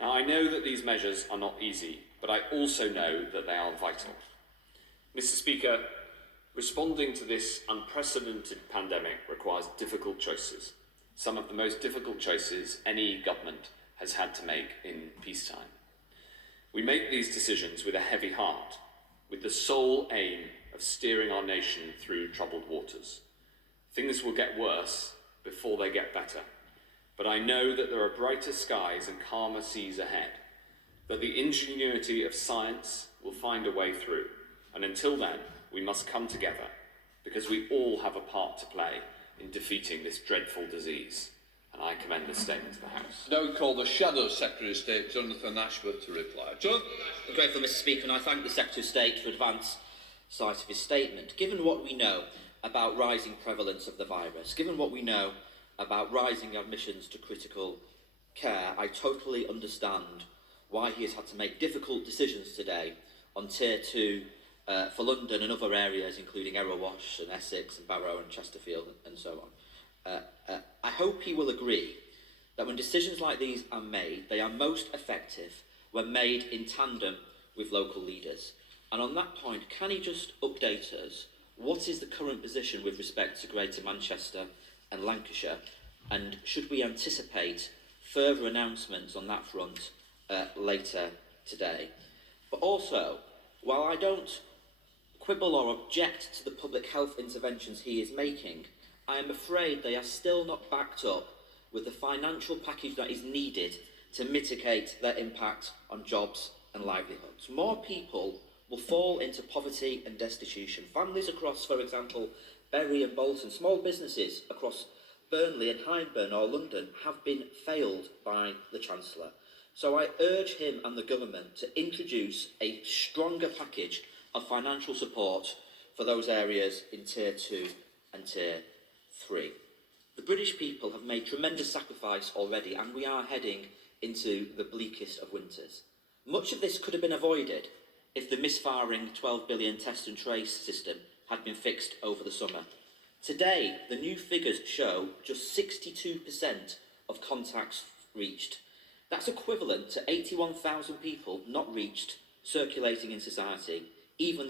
Now, I know that these measures are not easy, but I also know that they are vital. Mr. Speaker, responding to this unprecedented pandemic requires difficult choices, some of the most difficult choices any government has had to make in peacetime. We make these decisions with a heavy heart, with the sole aim of steering our nation through troubled waters. Things will get worse before they get better, but I know that there are brighter skies and calmer seas ahead, that the ingenuity of science will find a way through, and until then, we must come together, because we all have a part to play in defeating this dreadful disease. And I commend this statement to the House. Now we call the Shadow Secretary of State, Jonathan Ashworth, to reply. Jonathan? I'm grateful, Mr. Speaker, and I thank the Secretary of State for advance sight of his statement. Given what we know about rising prevalence of the virus, given what we know about rising admissions to critical care, I totally understand why he has had to make difficult decisions today on Tier 2 for London and other areas, including Erewash and Essex and Barrow and Chesterfield and so on. I hope he will agree that when decisions like these are made, they are most effective when made in tandem with local leaders. And on that point, can he just update us? What is the current position with respect to Greater Manchester and Lancashire? And should we anticipate further announcements on that front later today? But also, while I don't quibble or object to the public health interventions he is making, I am afraid they are still not backed up with the financial package that is needed to mitigate their impact on jobs and livelihoods. More people will fall into poverty and destitution. Families across, for example, Bury and Bolton, small businesses across Burnley and Hyndburn or London have been failed by the Chancellor. So I urge him and the government to introduce a stronger package of financial support for those areas in Tier 2 and Tier 3. The British people have made tremendous sacrifice already, and we are heading into the bleakest of winters. Much of this could have been avoided if the misfiring 12 billion test and trace system had been fixed over the summer. Today, the new figures show just 62% of contacts reached. That's equivalent to 81,000 people not reached circulating in society, even